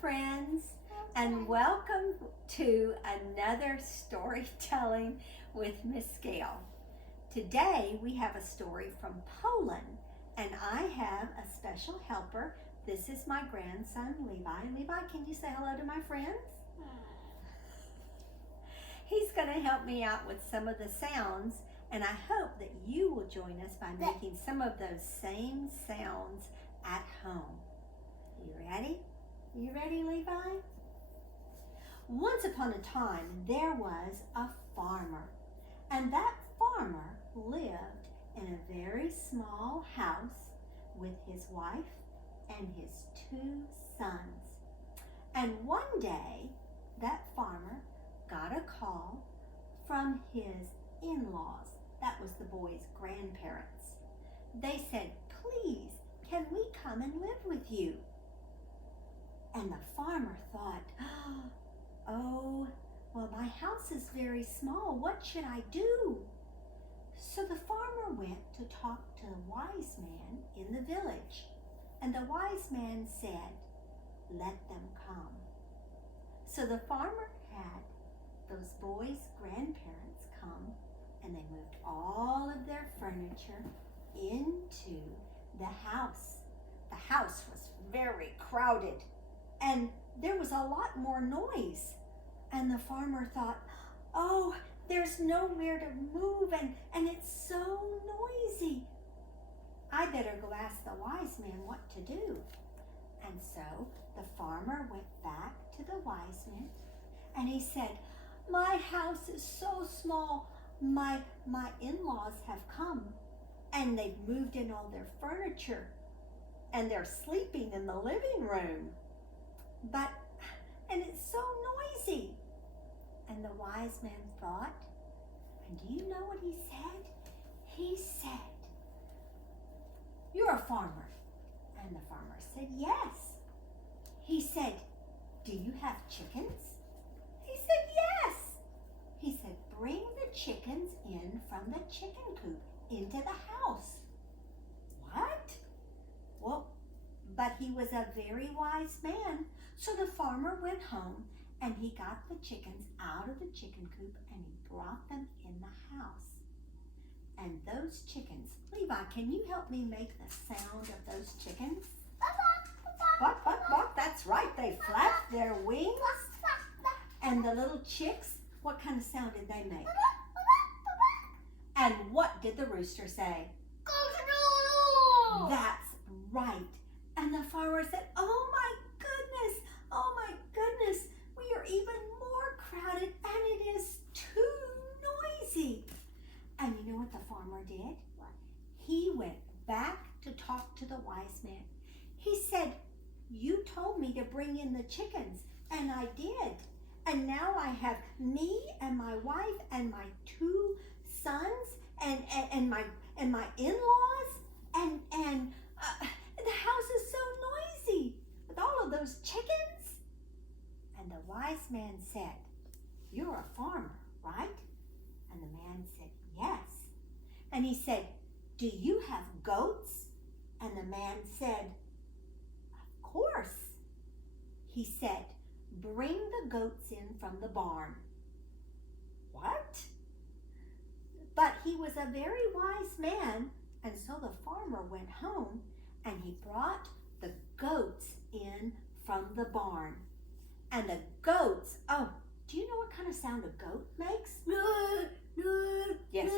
friends, and welcome to another storytelling with Miss Gail. Today we have a story from Poland, and I have a special helper. This is my grandson, Levi. Levi, can you say hello to my friends? He's going to help me out with some of the sounds, and I hope that you will join us by making some of those same sounds at home. You ready? You ready, Levi? Once upon a time, there was a farmer, and that farmer lived in a very small house with his wife and his 2 sons. And one day, that farmer got a call from his in-laws. That was the boy's grandparents. They said, "Please, can we come and live with you?" And the farmer thought, "Oh, well, my house is very small. What should I do?" So the farmer went to talk to a wise man in the village. And the wise man said, "Let them come." So the farmer had those boys' grandparents come, and they moved all of their furniture into the house. The house was very crowded, and there was a lot more noise. And the farmer thought, "Oh, there's nowhere to move, and it's so noisy. I better go ask the wise man what to do." And so the farmer went back to the wise man, and he said, "My house is so small. My in-laws have come, and they've moved in all their furniture, and they're sleeping in the living room. And it's so noisy." And the wise man thought, and do you know what he said? He said, "You're a farmer." And the farmer said, "Yes." He said, "Do you have chickens?" He said, "Yes." He said, "Bring the chickens in from the chicken coop into the house." What? Well, but he was a very wise man. So the farmer went home, and he got the chickens out of the chicken coop, and he brought them in the house. And those chickens, Levi, can you help me make the sound of those chickens? Buck, buck, buck. That's right. They flapped their wings. And the little chicks, what kind of sound did they make? And what did the rooster say? That's right. And the farmer said, "Oh my goodness, oh my goodness, we are even more crowded, and it is too noisy." And you know what the farmer did? He went back to talk to the wise man. He said, "You told me to bring in the chickens, and I did. And now I have me and my wife and my 2 sons and my in-laws, and the house is so noisy with all of those chickens." And the wise man said, "You're a farmer, right?" And the man said, "Yes." And he said, "Do you have goats?" And the man said, "Of course." He said, "Bring the goats in from the barn." What? But he was a very wise man, and so the farmer went home, and he brought the goats in from the barn. And the goats, oh, do you know what kind of sound a goat makes? Yes.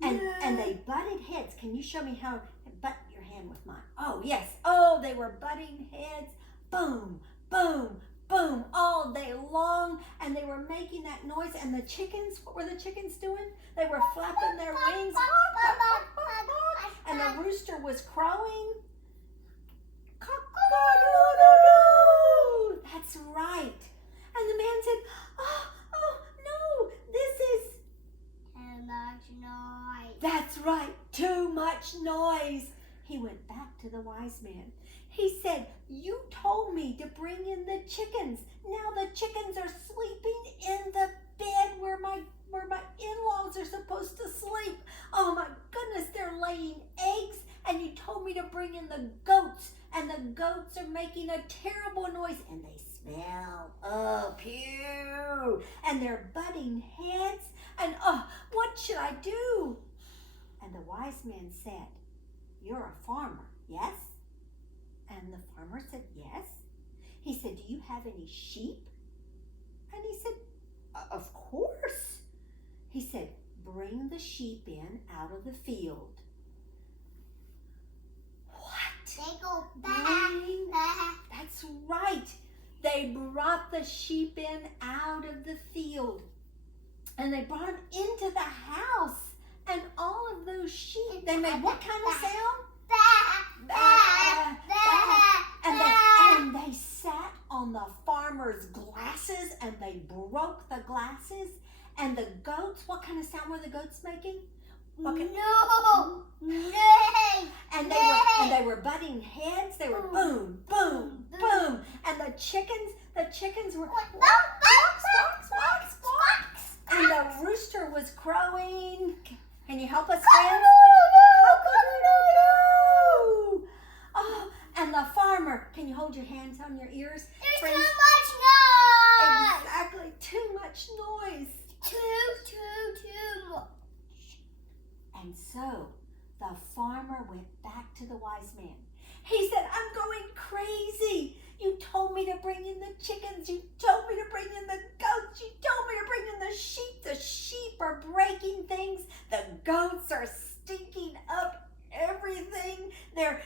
And they butted heads. Can you show me how? Butt your hand with mine. Oh, yes. Oh, they were butting heads. Boom, boom, boom, all day long. And they were making that noise. And the chickens, what were the chickens doing? They were flapping their wings. And the rooster was crowing. Cock-a-doodle-doo. That's right. And the man said, oh no, this is too much noise. That's right, too much noise. He went back to the wise man. He said, "You told me to bring in the chickens. Now the chickens are sleeping in the bed where my in-laws are supposed to sleep. Oh my goodness, they're laying eggs, and you told me to bring in the goats, and the goats goats are making a terrible noise, and they smell, oh, pew, and they're butting heads, and oh, what should I do? And the wise man said, you're a farmer, yes? And the farmer said, yes. He said, do you have any sheep? And he said, of course. He said, bring the sheep in out of the field. What? They go back. That's right. They brought the sheep in out of the field. And they brought them into the house. And all of those sheep, they made what kind of sound? Bah, bah. And they sat on the farmer's glasses and they broke the glasses. And the goats, what kind of sound were the goats making? Okay. No. Nay. And they were butting heads. They were boom, boom, boom. And the chickens were and the rooster was crowing. Can you help us, friends? Oh, and the farmer, can you hold your hands on your ears? There's Friends? too much noise. Exactly, too much noise. Too much. And so the farmer went back to the wise man. He said, I'm going crazy. You told me to bring in the chickens. You told me to bring in the goats. You told me to bring in the sheep. The sheep are breaking things. The goats are stinking up everything. They're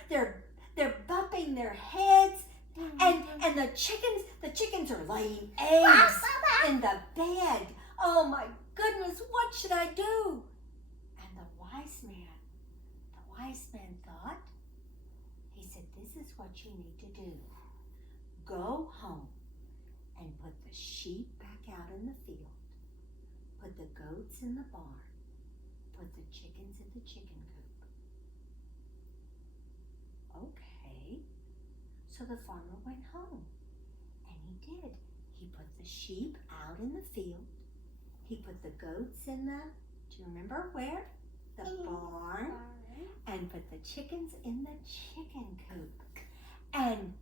bumping their heads. And the chickens are laying eggs in the bed. Oh my goodness, what should I do? And the wise man thought, he said, this is what you need to do. Go home and put the sheep back out in the field. Put the goats in the barn. Put the chickens in the chicken coop. Okay. So the farmer went home, and he did. He put the sheep out in the field. He put the goats in the, do you remember where? The barn. And put the chickens in the chicken coop. And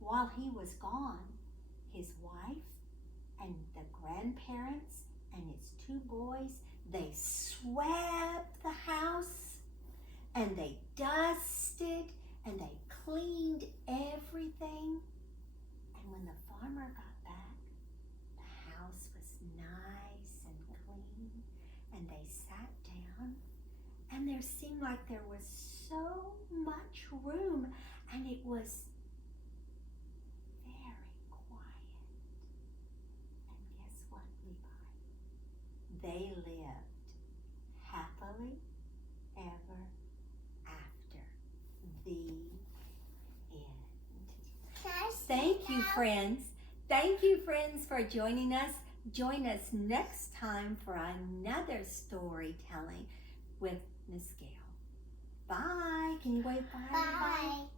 while he was gone, his wife and the grandparents and his two boys, they swept the house and they dusted and they cleaned everything. And when the farmer got back, the house was nice and clean, and they sat down, and there seemed like there was so much room, and it was very quiet. And guess what, Levi? They lived happily ever after. The end. Thank you, friends. Thank you, friends, for joining us. Join us next time for another storytelling with Miss Gail. Bye. Can you wave bye? Bye.